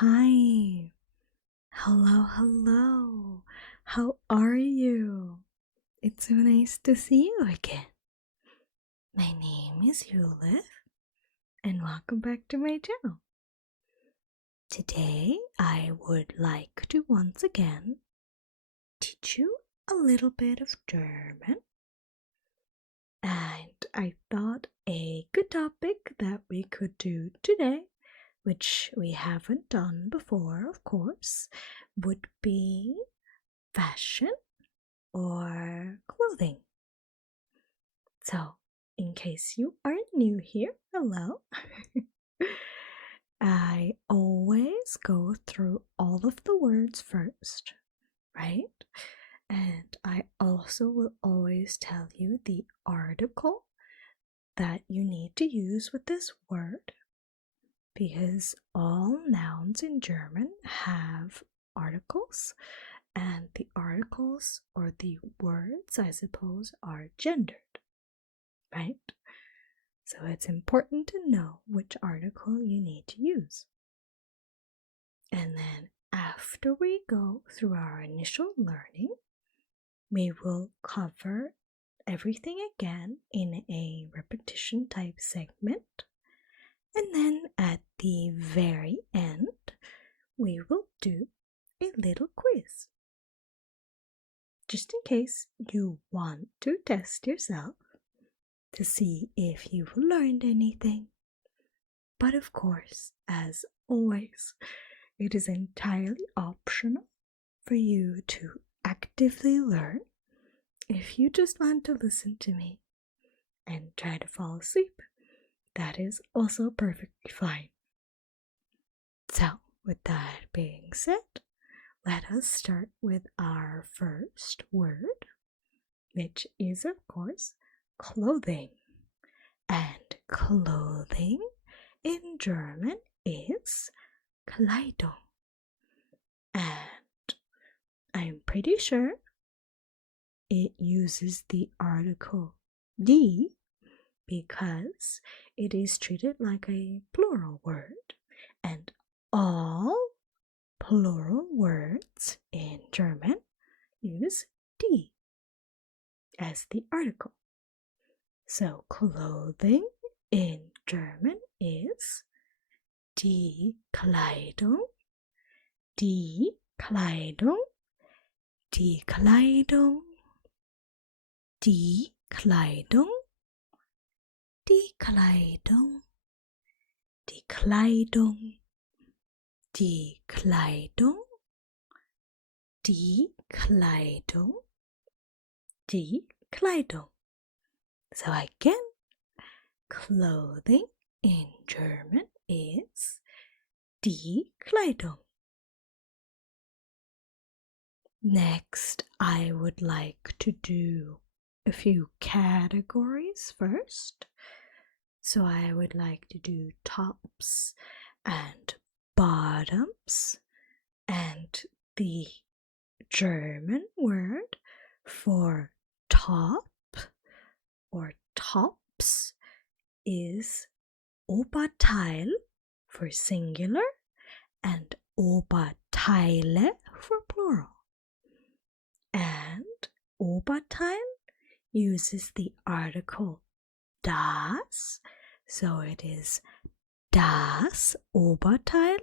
Hi. Hello. How are you? It's so nice to see you again. My name is Yuulith, and welcome back to my channel. Today, I would like to once again teach you a little bit of German. And I thought a good topic that we could do today, which we haven't done before, of course, would be fashion or clothing. So, in case you are new here, hello. I always go through all of the words first, right? And I also will always tell you the article that you need to use with this word, because all nouns in German have articles, and the articles or the words, I suppose, are gendered, right? So it's important to know which article you need to use. And then after we go through our initial learning, we will cover everything again in a repetition type segment. And then at the very end, we will do a little quiz. Just in case you want to test yourself to see if you've learned anything. But of course, as always, it is entirely optional for you to actively learn. If you just want to listen to me and try to fall asleep, that is also perfectly fine. So, with that being said, let us start with our first word, which is, of course, clothing. And clothing in German is Kleidung. And I'm pretty sure it uses the article die because it is treated like a plural word, and all plural words in German use die as the article. So clothing in German is die Kleidung, die Kleidung, die Kleidung, die Kleidung, die Kleidung, die Kleidung, die Kleidung, die Kleidung, die Kleidung. So again, clothing in German is die Kleidung. Next, I would like to do a few categories first. So I would like to do tops and bottoms, and the German word for top or tops is Oberteil for singular and Oberteile for plural. And Oberteil uses the article das, so it is das Oberteil,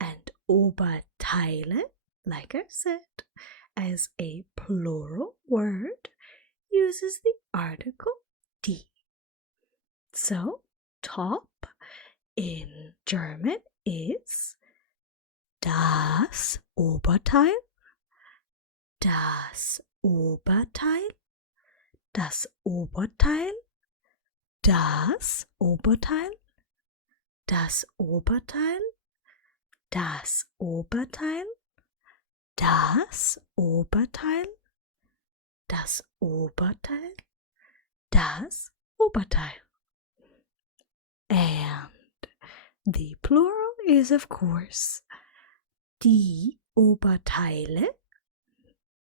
and Oberteile, like I said, as a plural word, uses the article die. So, top in German is das Oberteil, das Oberteil, das Oberteil, das Oberteil, das Oberteil, das Oberteil, das Oberteil, das Oberteil, das Oberteil. And the plural is, of course, die Oberteile,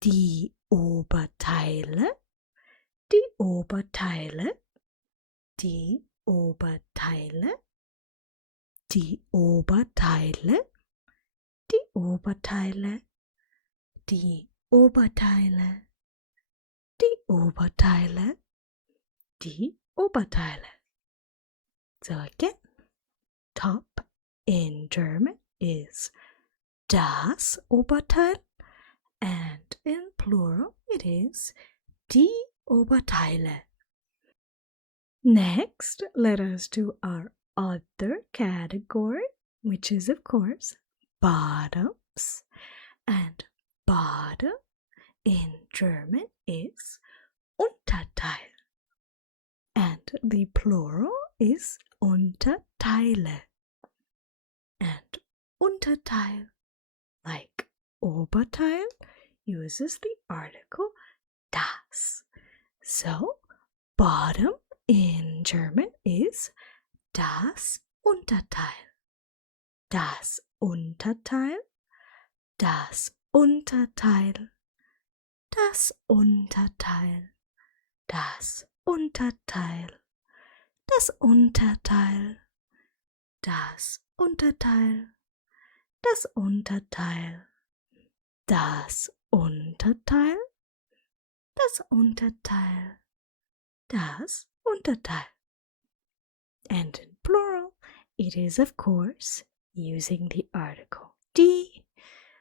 die Oberteile, die Oberteile, die Oberteile, die Oberteile, Oberteile, die Oberteile, die Oberteile, die Oberteile. So again, top in German is das Oberteil, and in plural it is die Oberteile. Next, let us do our other category, which is of course bottoms, and bottom in German is Unterteil, and the plural is Unterteile. And Unterteil, like Oberteil, uses the article das. So, bottom in German is das Unterteil. Das Unterteil, das Unterteil, das Unterteil, das Unterteil, das Unterteil, das Unterteil, das Unterteil, das Unterteil, das Unterteil, das Unterteil. And in plural, it is of course using the article die.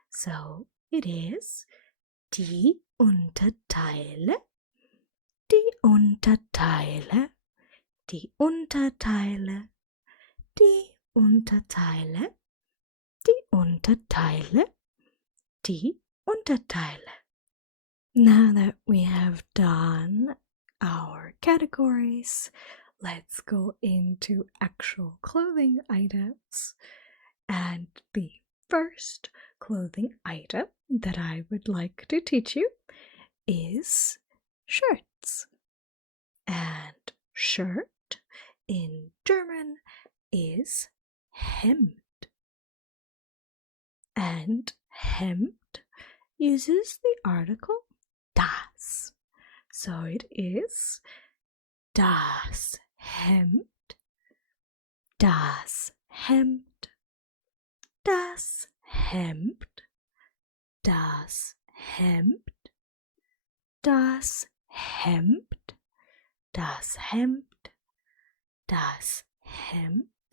So it is die Unterteile, die Unterteile, die Unterteile, die Unterteile, die Unterteile, die Unterteile. Now that we have done our categories, let's go into actual clothing items. And the first clothing item that I would like to teach you is shirts. And shirt in German is Hemd. And Hemd uses the article das. So it is das Hemd, das Hemd, das Hemd, das Hemd, das Hemd, das Hemd, das Hemd,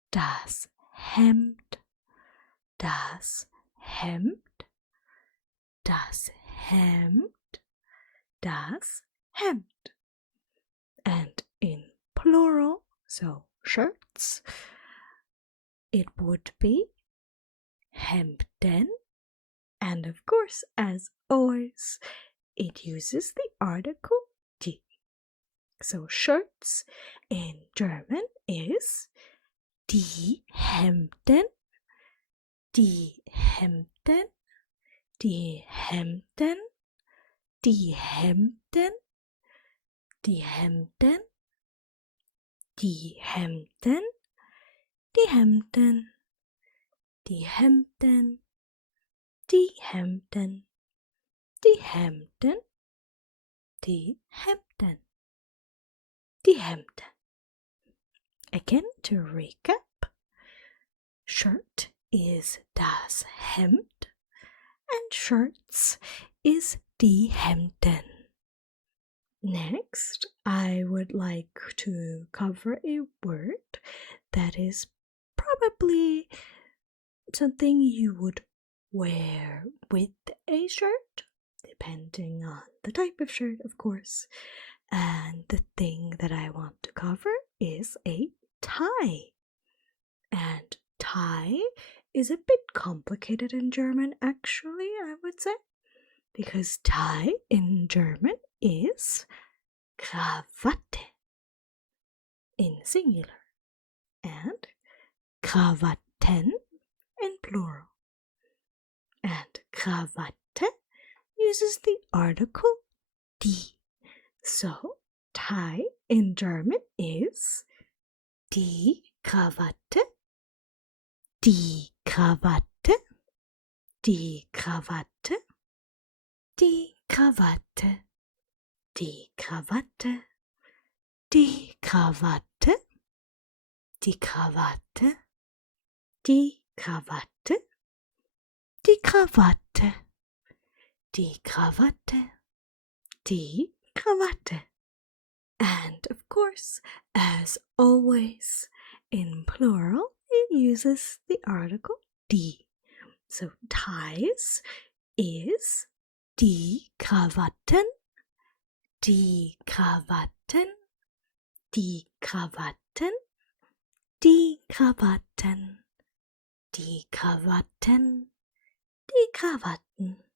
das Hemd, das Hemd, das Hemd, das Hemd. And in plural, so shirts, it would be Hemden, and of course, as always, it uses the article die. So shirts in German is die Hemden, die Hemden, die Hemden, die Hemden, die Hemden, die Hemden, die Hemden, die Hemden, die Hemden, die Hemden, die Hemden, die Hemden. Again, to recap, shirt is das Hemd, and shirts is die Hemden. Next, I would like to cover a word that is probably something you would wear with a shirt, depending on the type of shirt, of course. And the thing that I want to cover is a tie. And tie is a bit complicated in German, actually, I would say, because tie in German is Krawatte in singular and Krawatten in plural. And Krawatte uses the article die. So tie in German is die Krawatte, die Krawatte, die Krawatte, die Krawatte, die Krawatte, die Krawatte, die Krawatte, die Krawatte, Krawatte, die Krawatte, die Krawatte. And of course, as always, in plural, it uses the article die. So ties is die Krawatten, die Krawatten, die Krawatten, die Krawatten, die Krawatten, die Krawatten,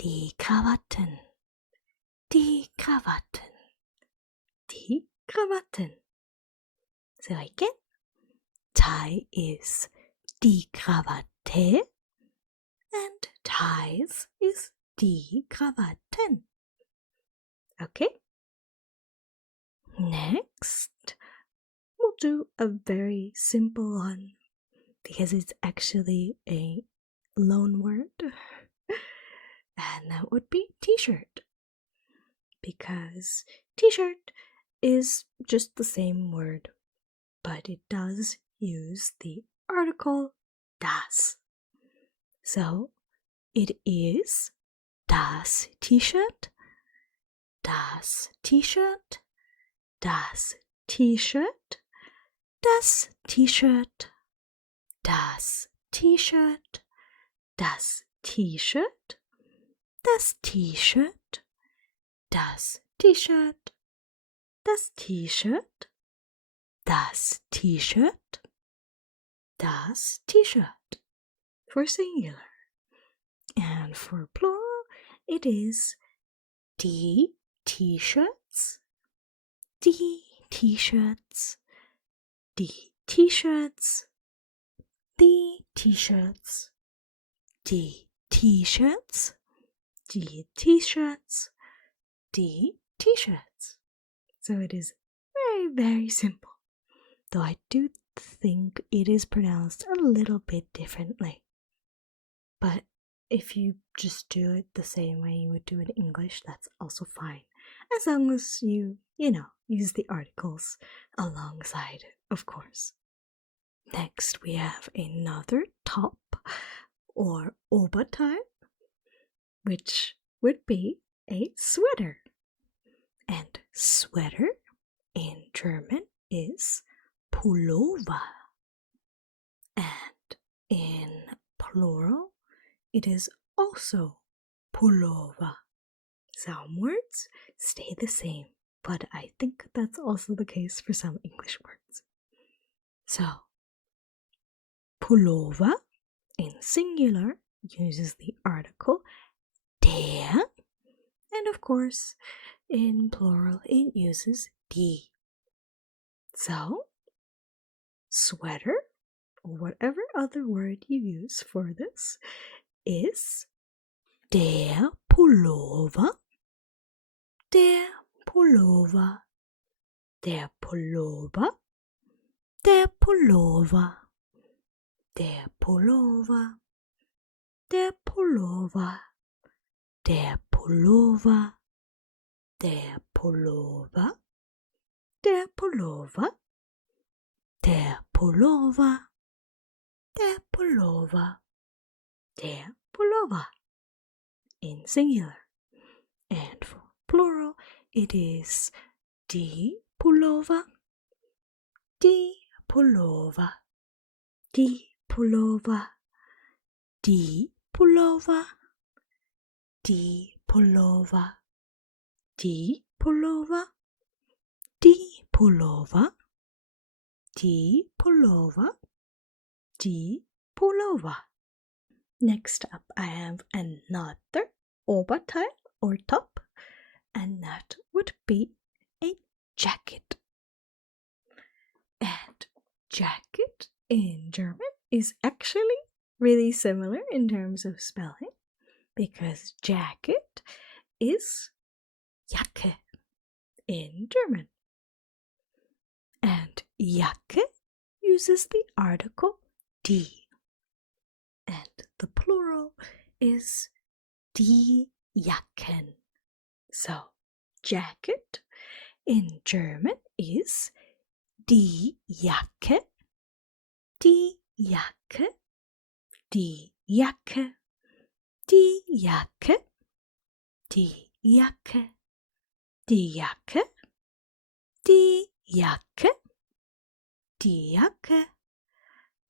die Krawatten, die Krawatten, die Krawatten. So again, tie is die Krawatte and ties is die Krawatten. Okay? Next, we'll do a very simple one because it's actually a loan word, and that would be t-shirt. Because t-shirt is just the same word, but it does use the article das. So it is das T-shirt, das T-shirt, das T-shirt, das T-shirt, das T-shirt, das T-shirt, das T-shirt, das T-shirt, das T-shirt, das T-shirt, das T-shirt for singular. And for plural, it is die T-shirts, die T-shirts, die T-shirts, die T-shirts, die T-shirts, die T-shirts, die T-shirts. So it is very, very simple, though I do think it is pronounced a little bit differently. But if you just do it the same way you would do it in English, that's also fine, as long as you use the articles alongside, of course. Next, we have another top or Oberteil, which would be a sweater. And sweater in German is Pullover. And in plural, it is also Pullover. Some words stay the same, but I think that's also the case for some English words. So, Pullover in singular uses the article der, and of course, in plural it uses die. So, sweater, or whatever other word you use for this, is der Pullover, der Pullover, der Pullover, der Pullover, der Pullover, der Pullover, der Pullover, der Pullover, der Pullover, der Pullover, der Pullover, der Pullover in singular. And for plural, it is die Pullover, die Pullover, die Pullover, die Pullover, die Pullover, die Pullover, die Pullover, die Pullover, die Pullover. Next up, I have another Oberteil or top, and that would be a jacket. And jacket in German is actually really similar in terms of spelling, because jacket is Jacke in German. And Jacke uses the article die. And the plural is die Jacken. So, jacket in German is die Jacke, die Jacke, die Jacke, Die Jacke, die Jacke, die Jacke, die Jacke, die Jacke,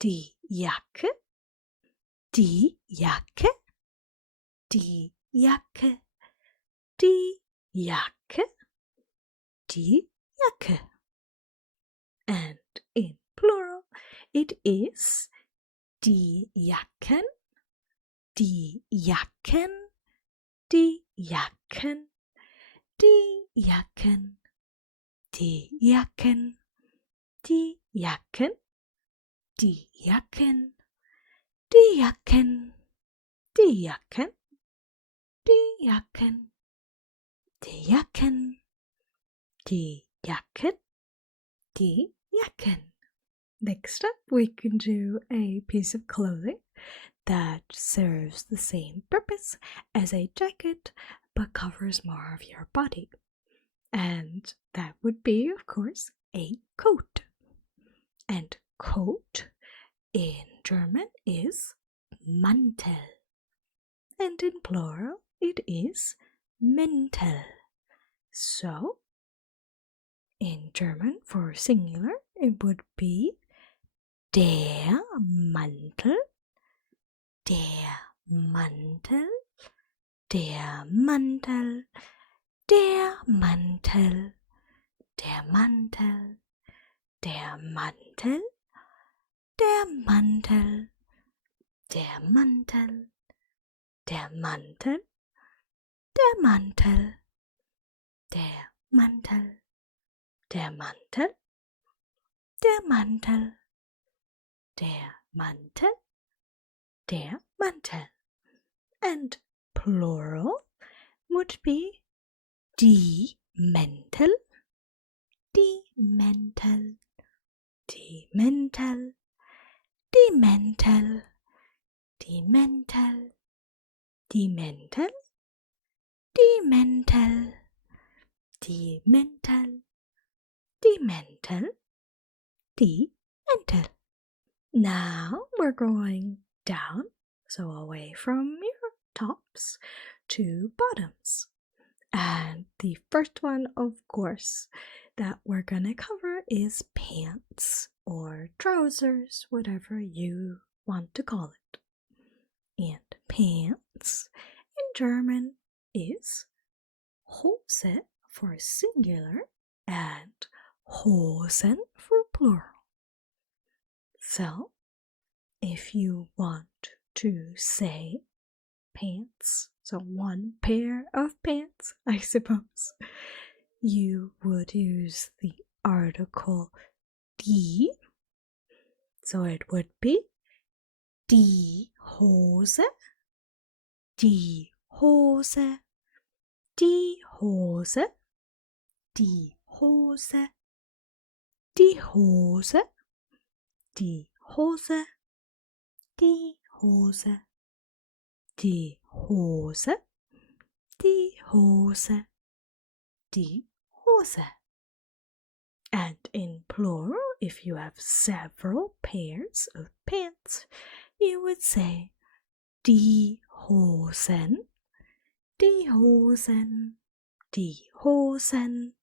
die Jacke, die Jacke, die Jacke, die Jacke, die Jacke. And in plural, it is die Jacken, die Jacken, die Jacken, die Jacken, die Jacken, die Jacken, die Jacken, die Jacken, die Jacken, die Jacken, die Jacken, die Jacken, die Jacken. Next up, we can do a piece of clothing that serves the same purpose as a jacket but covers more of your body. And that would be, of course, a coat. And coat in German is Mantel. And in plural, it is Mäntel. So, in German, for singular, it would be der Mantel, der Mantel, der Mantel, der Mantel, der Mantel, der Mantel, der Mantel, der Mantel, der Mantel, der Mantel, der Mantel, der Mantel, der Mantel, der Mantel, der Mantel. And plural would be die Mäntel, die Mäntel, die Mäntel, die Mäntel, die Mäntel, die Mäntel, die Mäntel, die Mäntel, die Mäntel, die Mäntel. Now we're going down, so away from your tops to bottoms. And the first one, of course, that we're gonna cover is pants or trousers, whatever you want to call it. And pants in German is Hose for singular and Hosen for plural. So, if you want to say pants, so one pair of pants, I suppose, you would use the article die. So it would be die Hose, die Hose, die Hose, die Hose, die Hose, die Hose, die Hose, die Hose, die Hose, die Hose. And in plural, if you have several pairs of pants, you would say die Hosen, die Hosen, die Hosen,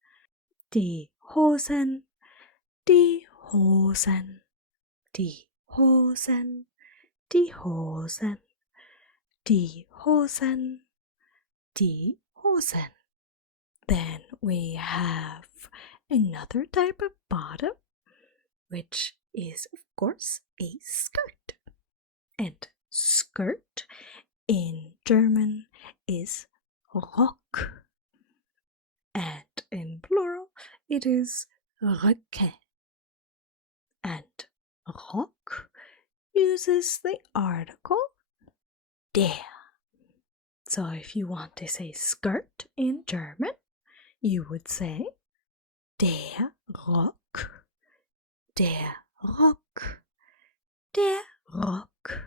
die Hosen, die Hosen, die Hosen, die Hosen, die Hosen, die Hosen. Then we have another type of bottom, which is, of course, a skirt. And skirt in German is Rock. And in plural, it is Röcke. And Rock uses the article der. So if you want to say skirt in German, you would say der Rock, der Rock, der Rock,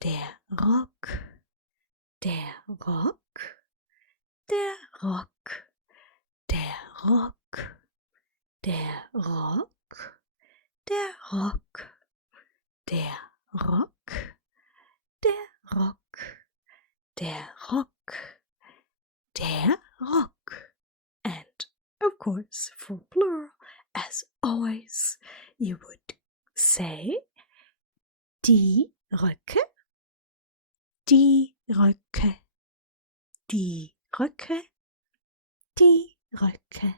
der Rock, der Rock, der Rock, der Rock, der Rock, der Rock, der Rock, der Rock, der Rock, der Rock. And, of course, for plural, as always, you would say die Röcke, die Röcke, die Röcke, die Röcke,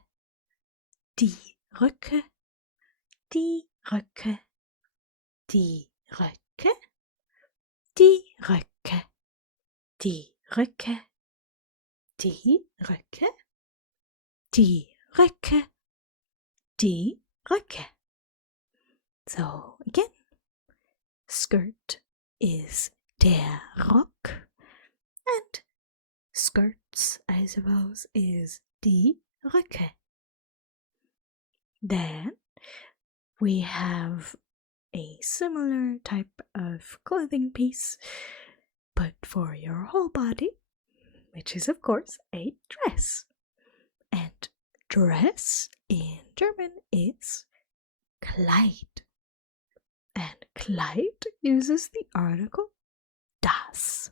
die Röcke, die Röcke, die Röcke, die Röcke, die Röcke, die Röcke, die Röcke, die Röcke. So again, skirt is der Rock, and skirts, I suppose, is die Röcke. Then we have a similar type of clothing piece, but for your whole body, which is of course a dress. And dress in German is Kleid. And Kleid uses the article das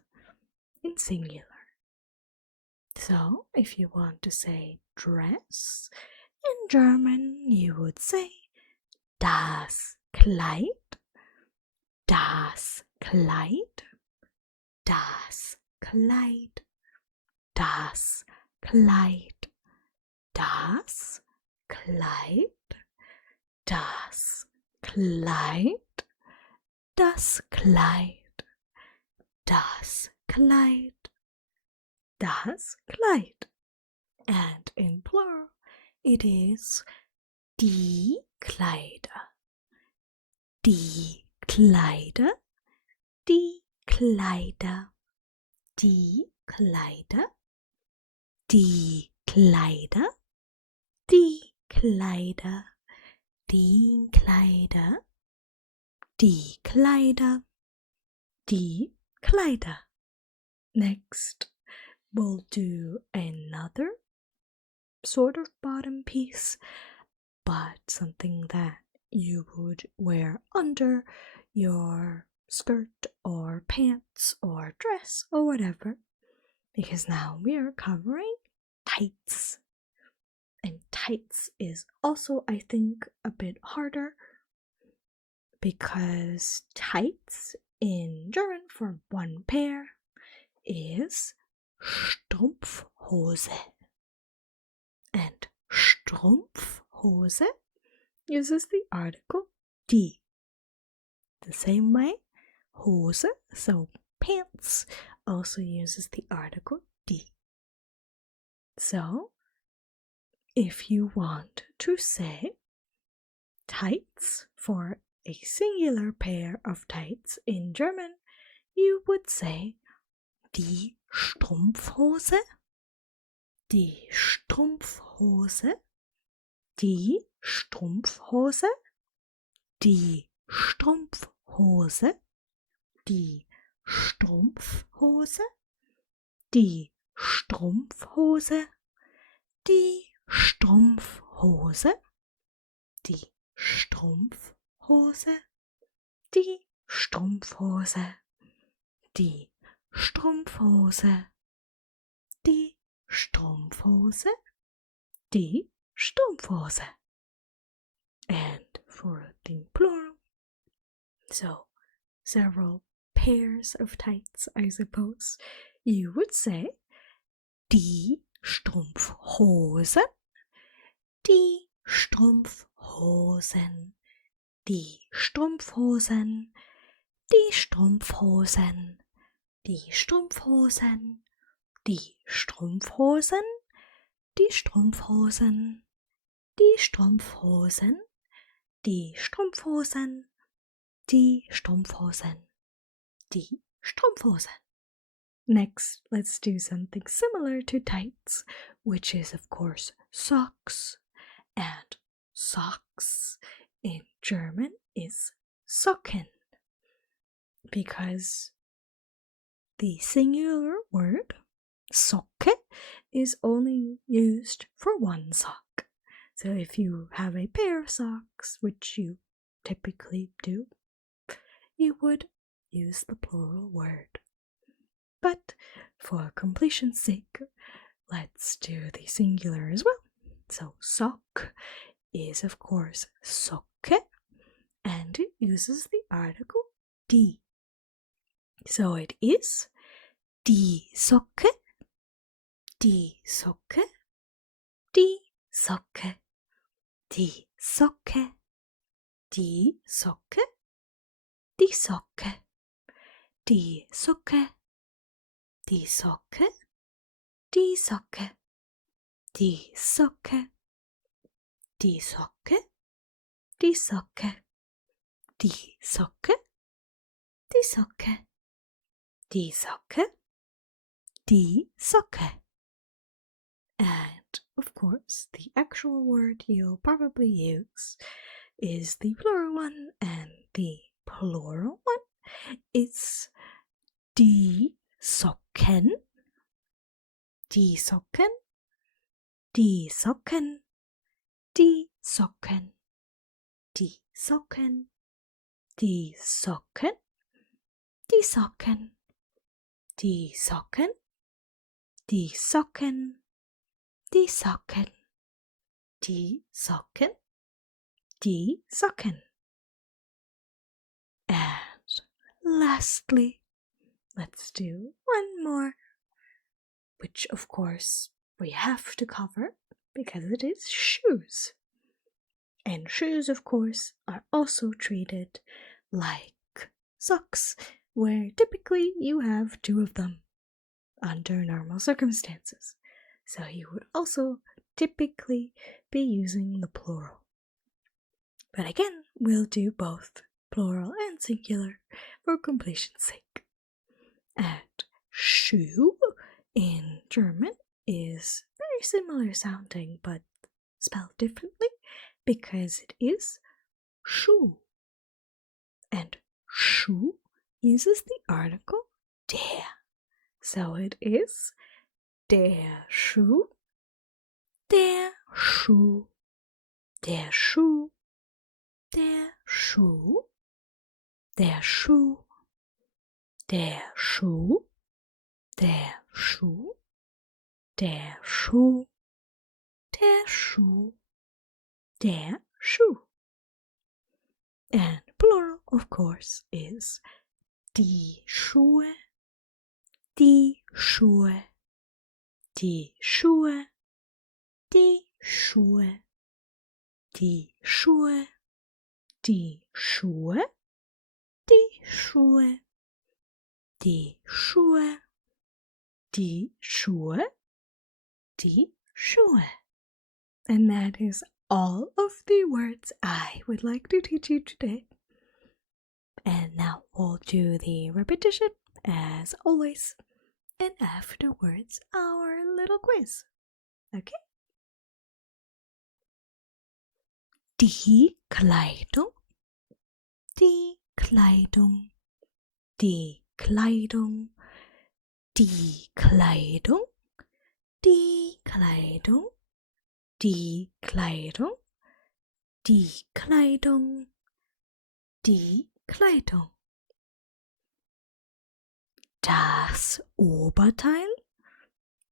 in singular. So if you want to say dress in German, you would say das Kleid, das Kleid, das Kleid, das Kleid, das Kleid, das Kleid, das Kleid, das Kleid, das Kleid. And in plural, it is die Kleider, die Kleider, die Kleider, die Kleider, die Kleider, die Kleider, die Kleider, die Kleider, die Kleider. Next, we'll do another sort of bottom piece, but something that you would wear under your skirt or pants or dress or whatever, because now we are covering tights. And tights is also, I think, a bit harder, because tights in German for one pair is Strumpfhose. And Strumpfhose uses the article die. The same way, Hose, so pants, also uses the article die. So, if you want to say tights for a singular pair of tights in German, you would say die Strumpfhose, die Strumpfhose, die Strumpfhose, die Strumpfhose, die Strumpfhose, die Strumpfhose, die Strumpfhose, die Strumpfhose, die Strumpfhose, die Strumpfhose, die Strumpfhose, die Strumpfhose. And for the plural, so several pairs of tights, I suppose, you would say die Strumpfhosen, die Strumpfhosen, die Strumpfhosen, die Strumpfhosen, die Strumpfhosen, die Strumpfhosen, die Strumpfhosen, die Strumpfhosen, die Strumpfhosen, die Strumpfhosen, die Strumpfhosen. Next, let's do something similar to tights, which is, of course, socks. And socks in German is Socken, because the singular word Socke is only used for one sock. So if you have a pair of socks, which you typically do, you would use the plural word. But for completion's sake, let's do the singular as well. So sock is of course socke, and it uses the article die. So it is die Socke, die Socke, die Socke, die Socke, die Socke, die Socke, die Socke, die Socke, die Socke, die Socke, die Socke, die Socke, die Socke, die Socke, die Socke, die Socke. And of course, the actual word you'll probably use is the plural one, and the plural one is die Socken, die Socken, die Socken, die Socken, die Socken, die Socken, die Socken, die Socken, die Socken, die Socken, die Socken, die Socken. And lastly, let's do one more, which of course we have to cover because it is shoes. And shoes, of course, are also treated like socks, where typically you have two of them under normal circumstances. So you would also typically be using the plural. But again, we'll do both plural and singular for completion's sake. And shoe in German is very similar sounding but spelled differently because it is Schuh. And Schuh uses the article der. So it is der Schuh, der Schuh, der Schuh, der Schuh, der Schuh, der Schuh, der Schuh, der Schuh, der Schuh, der Schuh. And plural, of course, is die Schuhe, die Schuhe, die Schuhe, die Schuhe, die Schuhe, die Schuhe, die Schuhe, die Schuhe, die Schuhe, die Schuhe. And that is all of the words I would like to teach you today. And now we'll do the repetition as always, and afterwards our little quiz. Okay? Die Kleidung, die Kleidung, die Kleidung, die Kleidung, die Kleidung, die Kleidung, die Kleidung, die Kleidung. Das Oberteil,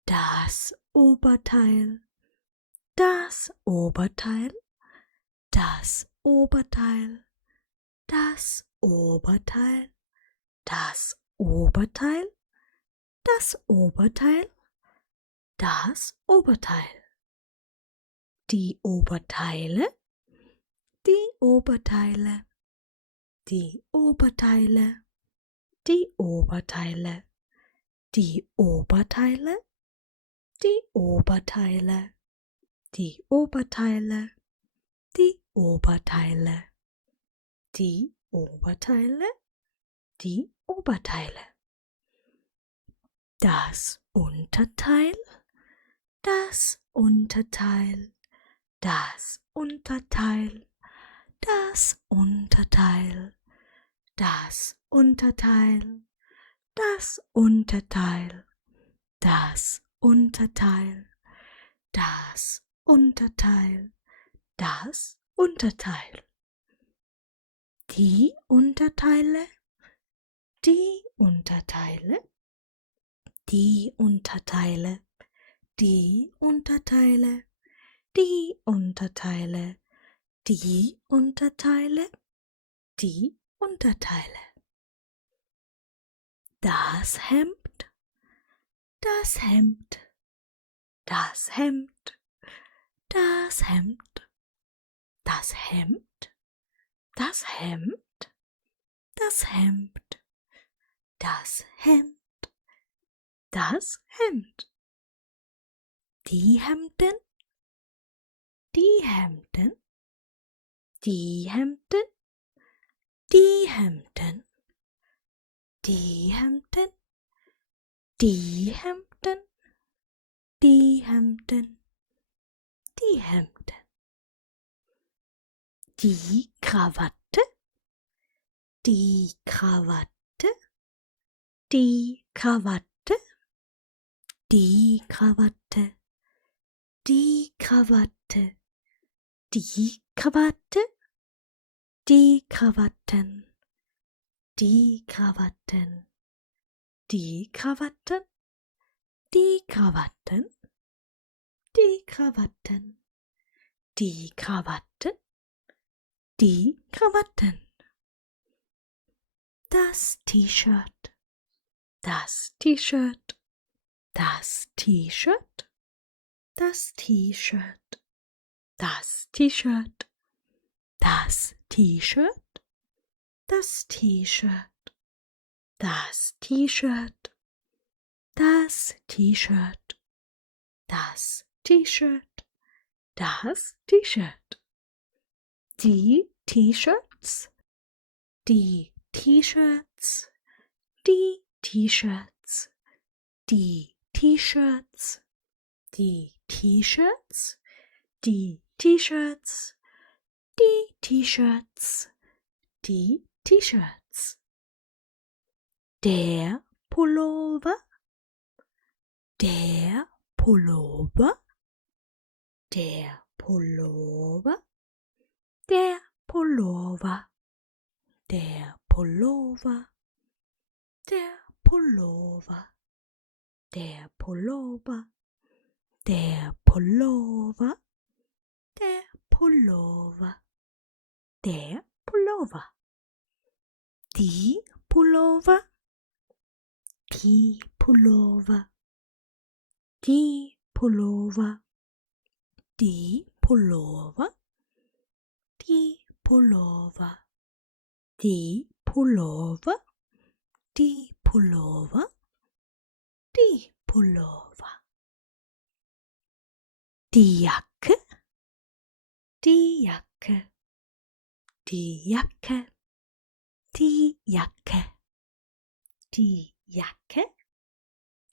das Oberteil, das Oberteil, das Oberteil, das Oberteil, das Oberteil, das Oberteil, das Oberteil. Die Oberteile, die Oberteile, die Oberteile, die Oberteile, die Oberteile, die Oberteile, die Oberteile, die Oberteile, die Oberteile, die Oberteile. Das Unterteil, das Unterteil, das Unterteil, das Unterteil, das Unterteil, das Unterteil, das Unterteil, das Unterteil, das Unterteil. Die Unterteile, die Unterteile, die Unterteile, die Unterteile, die Unterteile, die Unterteile, die Unterteile. Das Hemd, das Hemd, das Hemd, das Hemd, das Hemd, das Hemd, das Hemd, das Hemd, das Hemd. Die Hemden, die Hemden, die Hemden, die Hemden, die Hemden, die Hemden, die Hemden, die Hemden. Die Krawatte, die Krawatte, die Krawatte, die Krawatte, die Krawatte, die Krawatte, die Krawatten, die Krawatten, die Krawatten, die Krawatten, die Krawatten, die Krawatten, die Krawatten. Das T-Shirt, das T-Shirt, das T-Shirt, das T-Shirt, das T-Shirt, das T-Shirt, das T-Shirt, das T-Shirt, das T-Shirt, das T-Shirt, das T-Shirt. Die T-Shirts, die T-Shirts, die T-Shirts, die T-Shirts, die T-Shirts, die T-Shirts, die T-Shirts, die T-Shirts. Der Pullover, der Pullover, der Pullover, der Pullover, der Pullover, der Pullover, der Pullover, der Pullover, der Pullover, der Pullover. Die Pullover, die Pullover, die Pullover, die Pullover, die Pullover, die Pullover, die Pullover, die Pullover. Die Jacke, die Jacke, die Jacke, die Jacke, die Jacke,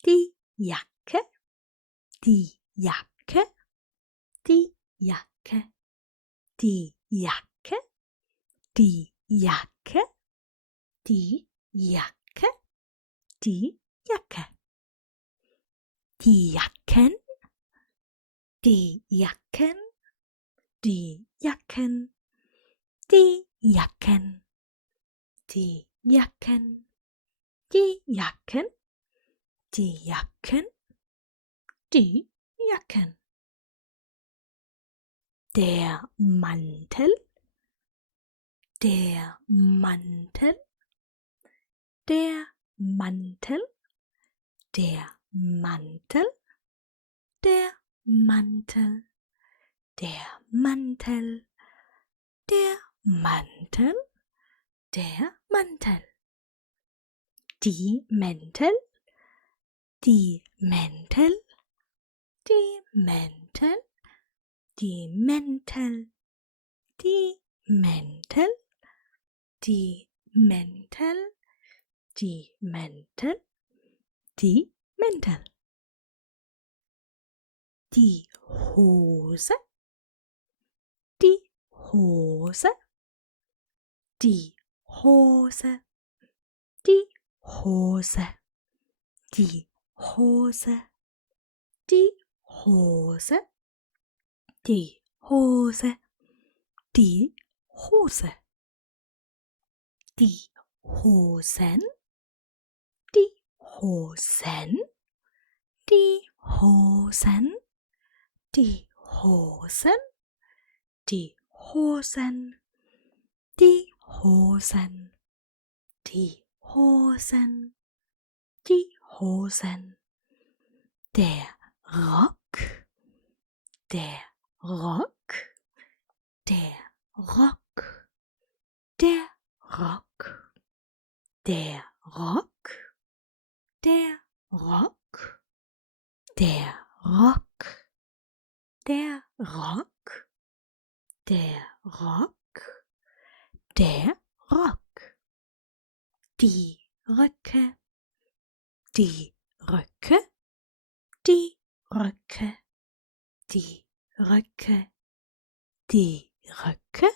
die Jacke, die Jacke, die Jacke, die Jacke, die Jacke, die Jacke, die Jacke. Die Jacken, die Jacken, die Jacken, die Jacken, die Jacken, die Jacken, die Jacken, die Jacken. Der Mantel, der Mantel, der Mantel, der Mantel, der Mantel, der Mantel, der Mantel, der Mantel. Die Mäntel, die Mäntel, die Mäntel, die Mäntel, die Mäntel, die Mäntel, die Mäntel, die Mäntel. Die Hose, die Hose, die Hose, die Hose, die Hose, die Hose, die Hose, die Hose. Die Hosen, die Hosen, die Hosen, die Hosen, die Hosen, die Hosen, die Hosen, die Hosen, der Rock, der Rock, der Rock, der Rock, der Rock, der Rock, der Rock, der Rock, der Rock, der Rock, die Röcke, die Röcke, die Röcke, die Röcke, die Röcke,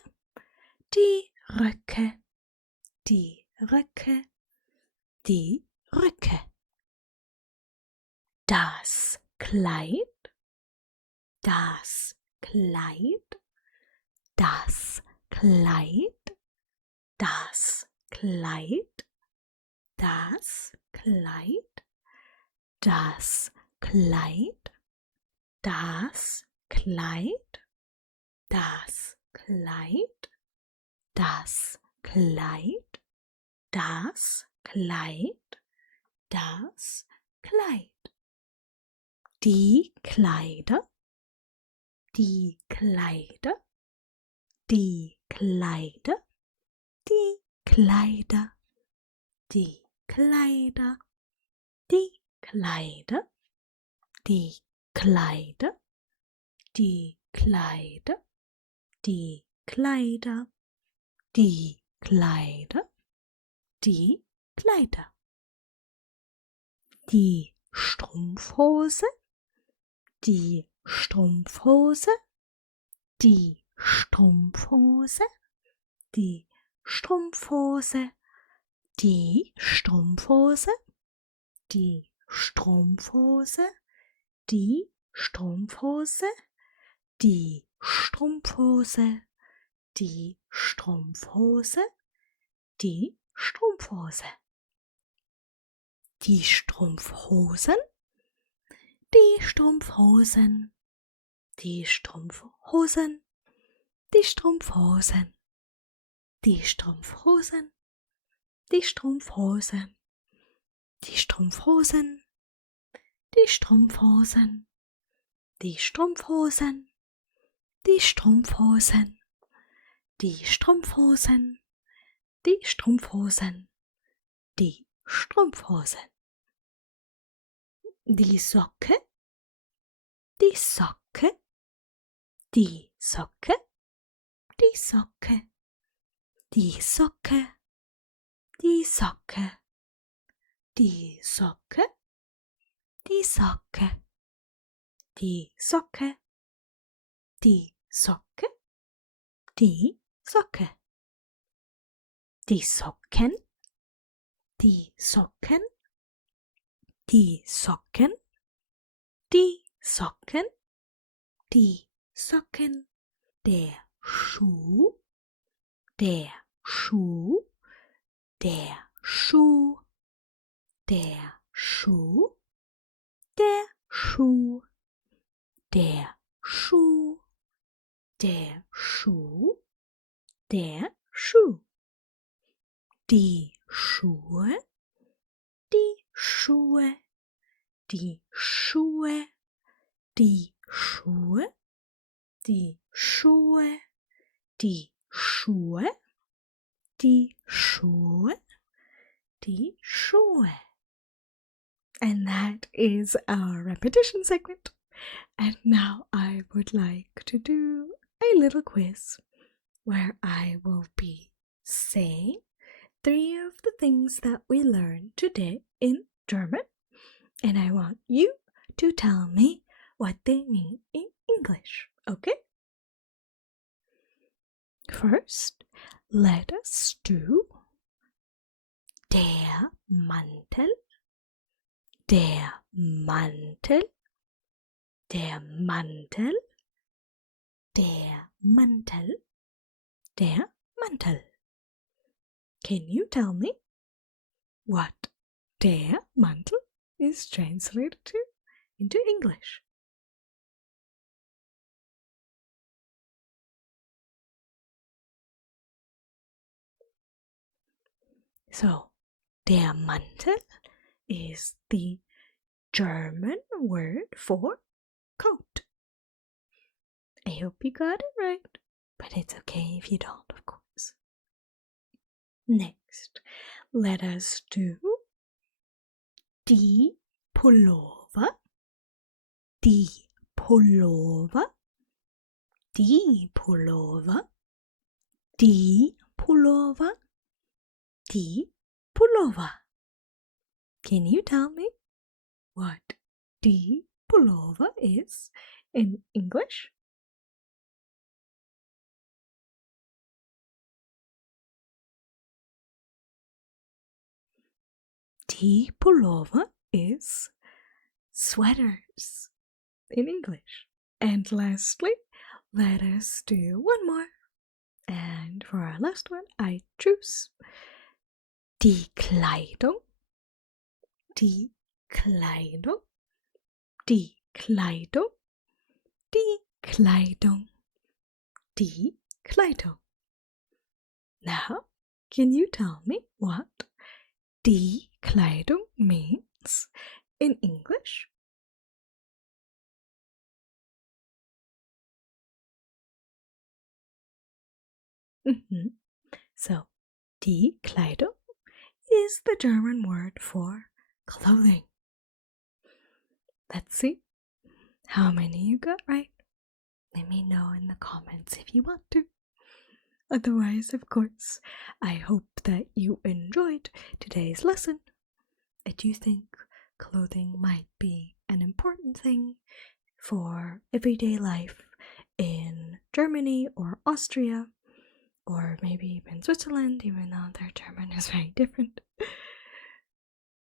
die Röcke, die Röcke, die Röcke. Das Kleid, das Kleid, das Kleid, das Kleid, das Kleid, das Kleid, das Kleid, das Kleid, das Kleid, das Kleid, das Kleid. Die Kleider, die Kleider, die Kleider, die Kleider, die Kleider, die Kleider, die Kleider, die Kleider, die Kleider, die Kleider, die Kleider. Die Strumpfhose, die Strumpfhose, die Strumpfhose, die Strumpfhose, die Strumpfhose, die Strumpfhose, die Strumpfhose, die Strumpfhose, die Strumpfhose, die Strumpfhose. Die Strumpfhosen, die Strumpfhosen, die Strumpfhosen, die Strumpfhosen, die Strumpfhosen, die Strumpfhosen, die Strumpfhosen, die Strumpfhosen, die Strumpfhosen, die Strumpfhosen, die Strumpfhosen, die Strumpfhosen, die Strumpfhosen. Die Socke, die Socke, die Socke, die Socke, die Socke, die Socke, die Socke, die Socke, die Socke, die Socke, die Socke. Die Socken, die Socken, die Socken, die Socken, die Socken, der Schuh, der Schuh, der Schuh, der Schuh, der Schuh, der Schuh, der Schuh, der Schuh. Die Schuhe, die Schuhe, die Schuhe, die Schuhe, die Schuhe, die Schuhe, die Schuhe, die Schuhe. And that is our repetition segment. And now I would like to do a little quiz where I will be saying 3 of the things that we learned today in German, and I want you to tell me what they mean in English, okay? First, let us do der Mantel, der Mantel, der Mantel, der Mantel, der Mantel. Can you tell me what der Mantel is translated to into English. So, der Mantel is the German word for coat. I hope you got it right, but it's okay if you don't, of course. Next, let us do die Pullover, die Pullover, die Pullover, die Pullover, die Pullover. Can you tell me what die Pullover is in English? Die Pullover is sweaters in English. And lastly, let us do one more. And for our last one, I choose die Kleidung, die Kleidung, die Kleidung, die Kleidung, die Kleidung. Now, can you tell me what die Kleidung means in English? So, die Kleidung is the German word for clothing. Let's see how many you got right. Let me know in the comments if you want to. Otherwise, of course, I hope that you enjoyed today's lesson. I do think clothing might be an important thing for everyday life in Germany or Austria, or maybe even Switzerland, even though their German is very different.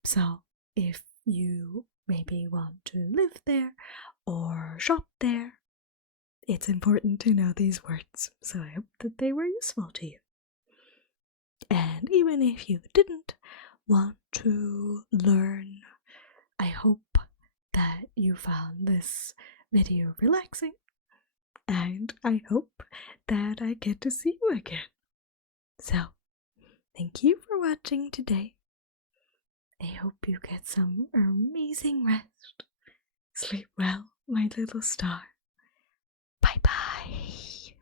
So, if you maybe want to live there or shop there, it's important to know these words, so I hope that they were useful to you. And even if you didn't want to learn, I hope that you found this video relaxing, and I hope that I get to see you again. So, thank you for watching today. I hope you get some amazing rest. Sleep well, my little star. Bye-bye.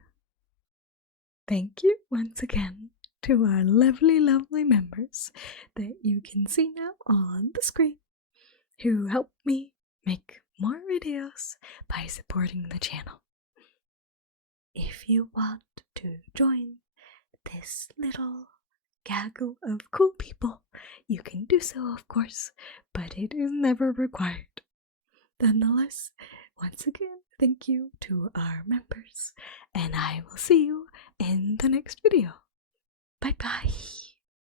Thank you once again to our lovely, lovely members that you can see now on the screen who help me make more videos by supporting the channel. If you want to join this little gaggle of cool people, you can do so, of course, but it is never required. Nonetheless, once again, thank you to our members, and I will see you in the next video. Bye-bye.